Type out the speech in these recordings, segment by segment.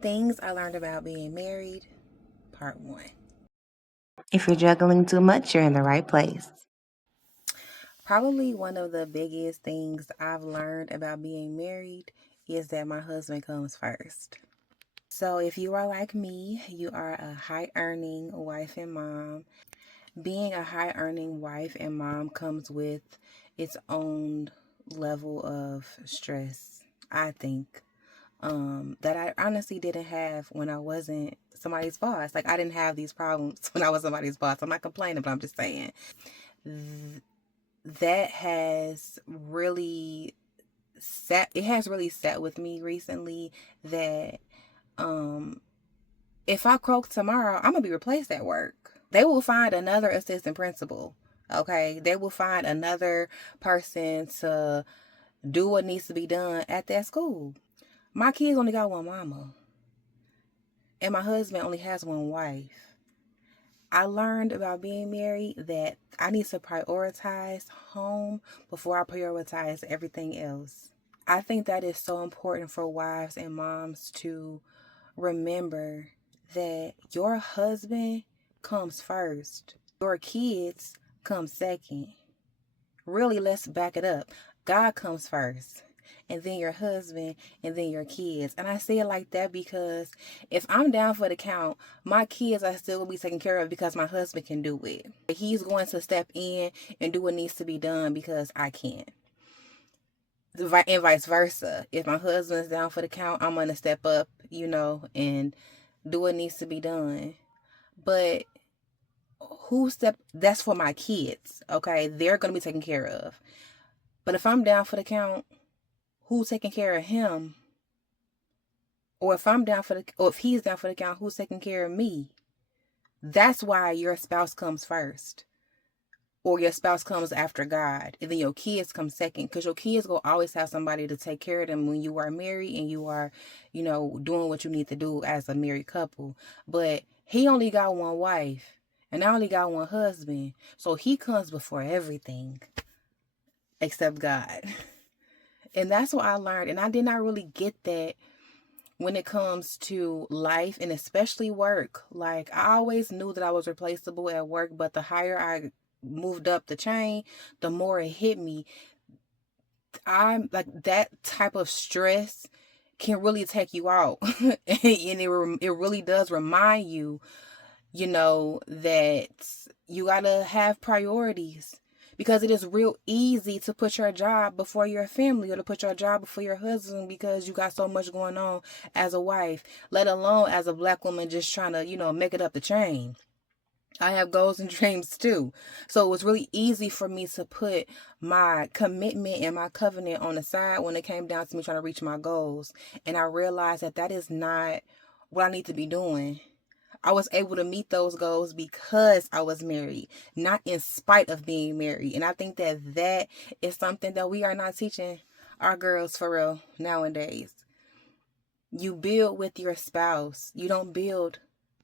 Things I learned about being married, part one. If you're juggling too much, you're in the right place. Probably one of the biggest things I've learned about being married is that my husband comes first. So if you are like me, you are a high earning wife and mom. Being a high earning wife and mom comes with its own level of stress, I think. That I honestly didn't have when I wasn't somebody's boss. Like, I didn't have these problems when I was somebody's boss. I'm not complaining, but I'm just saying that has really sat with me recently that if I croak tomorrow, I'm gonna be replaced at work. They will find another assistant principal. Okay, they will find another person to do what needs to be done at that school. My kids only got one mama, and my husband only has one wife. I learned about being married that I need to prioritize home before I prioritize everything else. I think that is so important for wives and moms to remember that your husband comes first. Your kids come second. Really, let's back it up. God comes first, and then your husband, and then your kids. And I say it like that because if I'm down for the count, my kids are still going to be taken care of because my husband can do it. He's going to step in and do what needs to be done because I can't. And vice versa. If my husband's down for the count, I'm going to step up, and do what needs to be done. But that's for my kids, okay? They're going to be taken care of. But if I'm down for the count, who's taking care of him? Or if he's down for the count, who's taking care of me? That's why your spouse comes first. Or your spouse comes after God. And then your kids come second. Because your kids will always have somebody to take care of them when you are married and you are, doing what you need to do as a married couple. But he only got one wife. And I only got one husband. So he comes before everything. Except God. And that's what I learned. And I did not really get that when it comes to life and especially work. Like, I always knew that I was replaceable at work, but the higher I moved up the chain, the more it hit me. I'm like, that type of stress can really take you out. And it really does remind you, that you gotta have priorities. Because it is real easy to put your job before your family or to put your job before your husband because you got so much going on as a wife, let alone as a black woman just trying to, make it up the chain. I have goals and dreams too. So it was really easy for me to put my commitment and my covenant on the side when it came down to me trying to reach my goals. And I realized that that is not what I need to be doing. I was able to meet those goals because I was married, not in spite of being married. And I think that that is something that we are not teaching our girls for real nowadays. You build with your spouse. You don't build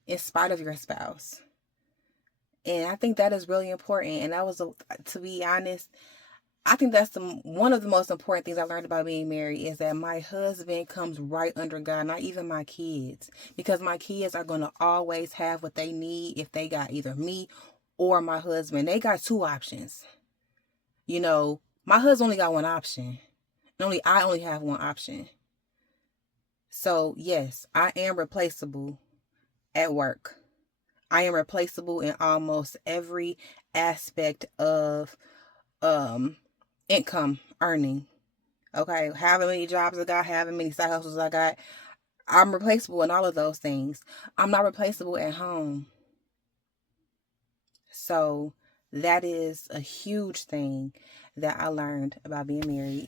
in spite of your spouse. And I think that is really important. And that was, to be honest, I think that's one of the most important things I learned about being married is that my husband comes right under God, not even my kids. Because my kids are going to always have what they need if they got either me or my husband. They got two options. My husband only got one option. I only have one option. So, yes, I am replaceable at work. I am replaceable in almost every aspect of income earning. Okay, however many jobs I got, however many side hustles I got, I'm replaceable in all of those things. I'm not replaceable at home. So that is a huge thing that I learned about being married.